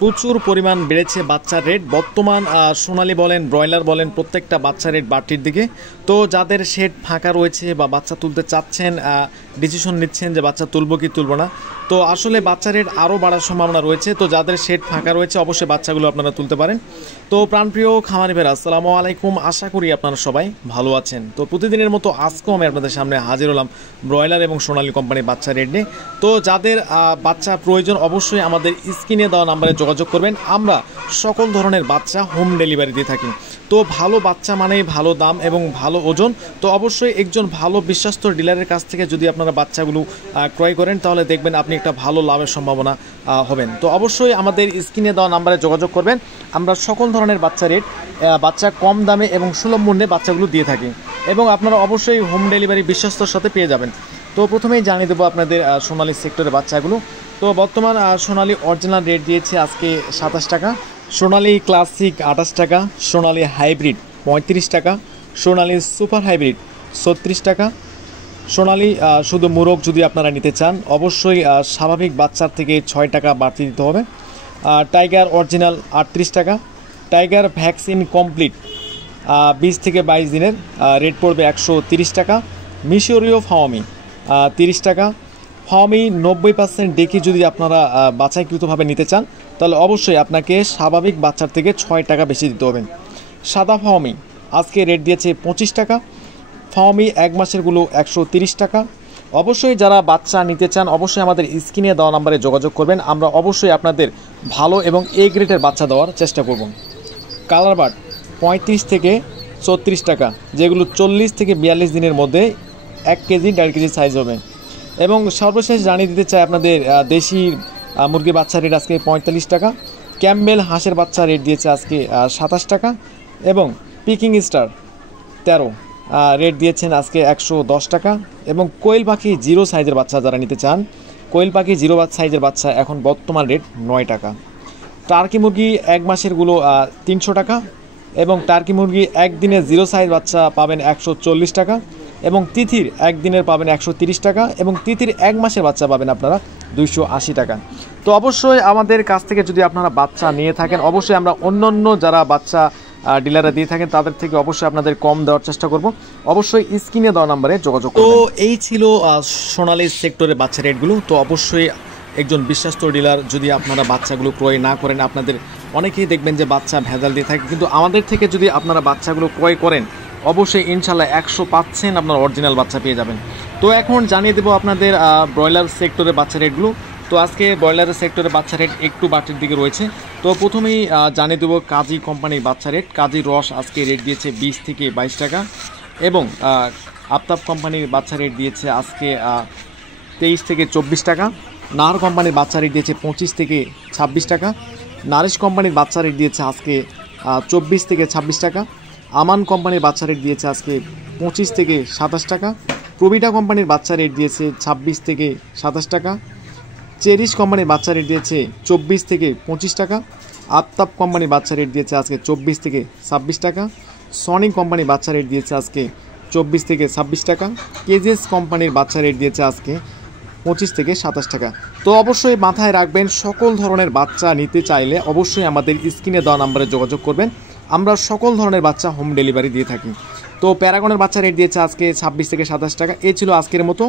প্রচুর পরিমাণ বেড়েছে বাচ্চার রেট। বর্তমান সোনালী বলেন, ব্রয়লার বলেন, প্রত্যেকটা বাচ্চার রেট বাড়তির দিকে। তো যাদের শেড ফাঁকা রয়েছে বা বাচ্চা তুলতে চাচ্ছেন, ডিসিশন নিচ্ছেন যে বাচ্চা তুলবো কি তুলবো না, তো আসলে বাচ্চা রেট আরও বাড়ার সম্ভাবনা রয়েছে। তো যাদের শেড ফাঁকা রয়েছে অবশ্যই বাচ্চাগুলো আপনারা তুলতে পারেন। তো প্রাণপ্রিয় খামারি ভাইরা, আসসালামু আলাইকুম, আশা করি আপনারা সবাই ভালো আছেন। তো প্রতিদিনের মতো আজকেও আমি আপনাদের সামনে হাজির হলাম ব্রয়লার এবং সোনালী কোম্পানির বাচ্চা রেট নিয়ে। তো যাদের বাচ্চা প্রয়োজন অবশ্যই আমাদের স্ক্রিনে দেওয়া নাম্বারে যোগাযোগ করবেন। আমরা সকল ধরনের বাচ্চা হোম ডেলিভারি দিয়ে থাকি। তো ভালো বাচ্চা মানেই ভালো দাম এবং ভালো ওজন। তো অবশ্যই একজন ভালো বিশ্বস্ত ডিলারের কাছ থেকে যদি আপনারা বাচ্চাগুলো ক্রয় করেন তাহলে দেখবেন আপনি একটা ভালো লাভের সম্ভাবনা হবেন। তো অবশ্যই আমাদের স্ক্রিনে দেওয়া নাম্বারে যোগাযোগ করবেন। আমরা সকল ধরনের বাচ্চা রেট, বাচ্চা কম দামে এবং সুলভ মূল্যে বাচ্চাগুলো দিয়ে থাকি এবং আপনারা অবশ্যই হোম ডেলিভারি বিশ্বস্তর সাথে পেয়ে যাবেন। তো প্রথমেই জানিয়ে দেবো আপনাদের সোনালী সেক্টরের বাচ্চাগুলো। তো বর্তমান সোনালী অরিজিনাল রেট দিয়েছে আজকে 27 টাকা, সোনালী ক্লাসিক 28 টাকা, সোনালী হাইব্রিড 35 টাকা, সোনালী সুপার হাইব্রিড 36 টাকা, সোনালী শুধু মুরগ যদি আপনারা নিতে চান অবশ্যই স্বাভাবিক বাচ্চার থেকে 6 টাকা বাড়তি দিতে হবে। টাইগার অরিজিনাল 38 টাকা, টাইগার ভ্যাকসিন কমপ্লিট 20 থেকে 22 দিনের রেট পড়বে 130 টাকা, মিশরীয় ফাওমি 30 টাকা। ফাওমি 90% ডেকি যদি আপনারা বাছাইকৃতভাবে নিতে চান তাহলে অবশ্যই আপনাকে স্বাভাবিক বাচ্চার থেকে 6 টাকা বেশি দিতে হবে। সাদা ফাওমি আজকে রেট দিয়েছে 25 টাকা, ফাওমি 1 মাসেরগুলো 130 টাকা। অবশ্যই যারা বাচ্চা নিতে চান অবশ্যই আমাদের স্ক্রিনে দেওয়া নাম্বারে যোগাযোগ করবেন। আমরা অবশ্যই আপনাদের ভালো এবং এ গ্রেডের বাচ্চা দেওয়ার চেষ্টা করব। কালার বার্ড 35 থেকে 34 টাকা, যেগুলো 40 থেকে 42 দিনের মধ্যে 1 কেজি 1.5 কেজি সাইজ হবে। এবং সর্বশেষ জানিয়ে দিতে চাই আপনাদের দেশি মুরগির বাচ্চা রেট আজকে 45 টাকা, ক্যাম্বেল হাঁসের বাচ্চা রেট দিয়েছে আজকে 27 টাকা এবং পিকিং স্টার 13 রেট দিয়েছেন আজকে 110 টাকা। এবং কোয়েল পাখি 0 সাইজের বাচ্চা যারা নিতে চান, কোয়েল পাখি 0 সাইজের বাচ্চা এখন বর্তমান রেট 9 টাকা। টার্কি মুরগি 1 মাসেরগুলো 300 টাকা এবং টার্কি মুরগি একদিনে 0 সাইজ বাচ্চা পাবেন 140 টাকা এবং তিথির একদিনের পাবেন 130 টাকা এবং তিথির 1 মাসের বাচ্চা পাবেন আপনারা 280 টাকা। তো অবশ্যই আমাদের কাছ থেকে যদি আপনারা বাচ্চা নিয়ে থাকেন অবশ্যই আমরা অন্য যারা বাচ্চা ডিলাররা দিয়ে থাকেন তাদের থেকে অবশ্যই আপনাদের কম দেওয়ার চেষ্টা করব। অবশ্যই স্ক্রিনে দেওয়া নাম্বারে যোগাযোগ করবেন। তো এই ছিল সোনালী সেক্টরের বাচ্চা রেটগুলো। তো অবশ্যই একজন বিশ্বস্ত ডিলার যদি আপনারা বাচ্চাগুলো ক্রয় না করেন, আপনাদের অনেকেই দেখবেন যে বাচ্চা ভেজাল দিয়ে থাকে, কিন্তু আমাদের থেকে যদি আপনারা বাচ্চাগুলো ক্রয় করেন অবশ্যই ইনশাল্লাহ 100% আপনারা অরিজিনাল বাচ্চা পেয়ে যাবেন। তো এখন জানিয়ে দেবো আপনাদের ব্রয়লার সেক্টরের বাচ্চা রেটগুলো। তো আজকে ব্রয়লারের সেক্টরের বাচ্চা রেট একটু বাড়তির দিকে রয়েছে। তো প্রথমেই জানিয়ে দেবো কাজী কোম্পানির বাচ্চা রেট। কাজী রস আজকে রেট দিয়েছে 20 থেকে 22 টাকা এবং আফতাব কোম্পানির বাচ্চা রেট দিয়েছে আজকে 23 থেকে 24 টাকা। নাহার কোম্পানির বাচ্চা রেট দিয়েছে 25 থেকে 26 টাকা। নারিশ কোম্পানির বাচ্চা রেট দিয়েছে আজকে 24 থেকে 26 টাকা। আমান কোম্পানির বাচ্চা রেট দিয়েছে আজকে 25 থেকে 27 টাকা। প্রবিটা কোম্পানির বাচ্চা রেট দিয়েছে 26 থেকে 27 টাকা। চেরিশ কোম্পানির বাচ্চা রেট দিয়েছে 24 থেকে 25 টাকা। আফতাব কোম্পানির বাচ্চা রেট দিয়েছে আজকে 24 থেকে 26 টাকা। সনিক কোম্পানির বাচ্চা রেট দিয়েছে আজকে 24 থেকে 26 টাকা। কেজিএস কোম্পানির বাচ্চা রেট দিয়েছে আজকে 25 থেকে 27 টাকা। তো অবশ্যই মাথায় রাখবেন সকল ধরনের বাচ্চা নিতে চাইলে অবশ্যই আমাদের স্ক্রিনে দেওয়া নাম্বারে যোগাযোগ করবেন। আমরা সকল ধরনের বাচ্চা হোম ডেলিভারি দিয়ে থাকি। তো প্যারাগনের বাচ্চা রেট দিয়েছে আজকে 26 থেকে 27 টাকা। এই ছিল আজকের মতো।